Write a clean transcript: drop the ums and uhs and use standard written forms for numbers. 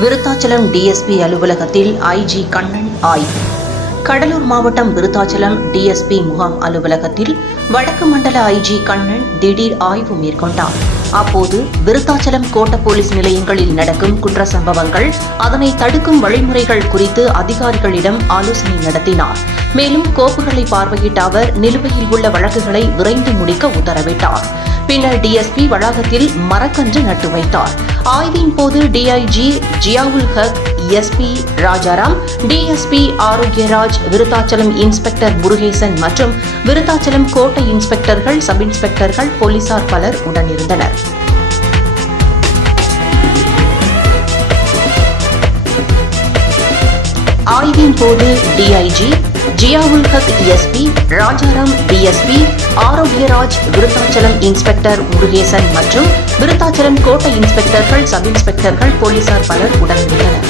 Virudhachalam DSP அலுவலகத்தில் IG Kannan ஆய்வு. கடலூர் மாவட்டம் விருத்தாச்சலம் டிஎஸ்பி முகாம் அலுவலகத்தில் வடக்கு மண்டல ஐஜி கண்ணன் திடீர் ஆய்வு மேற்கொண்டார். அப்போது விருத்தாச்சலம் கோட்ட போலீஸ் நிலையங்களில் நடக்கும் குற்ற சம்பவங்கள், அதனை தடுக்கும் வழிமுறைகள் குறித்து அதிகாரிகளிடம் ஆலோசனை நடத்தினார். மேலும் கோப்புகளை பார்வையிட்ட அவர் நிலுவையில் உள்ள வழக்குகளை விரைந்து முடிக்க உத்தரவிட்டார். பின்னர் டிஎஸ்பி வளாகத்தில் மரக்கன்று நட்டு வைத்தார். ஆய்வின் போது DIG Ziaul Haq, SP Rajaram, DSP Arokiaraj, Virudhachalam inspector Murugesan மற்றும் விருத்தாச்சலம் கோட்டை இன்ஸ்பெக்டர்கள், சப் இன்ஸ்பெக்டர்கள், போலீசார் பலர் உடனிருந்தனர். ஆய்வின் போது DIG Ziaul Haq, SP Rajaram, DSP Arokiaraj, Virudhachalam inspector Murugesan மற்றும் விருத்தாச்சலம் கோட்டை இன்ஸ்பெக்டர்கள், சப் இன்ஸ்பெக்டர்கள், போலீசார் பலர் உடனிருந்தனர்.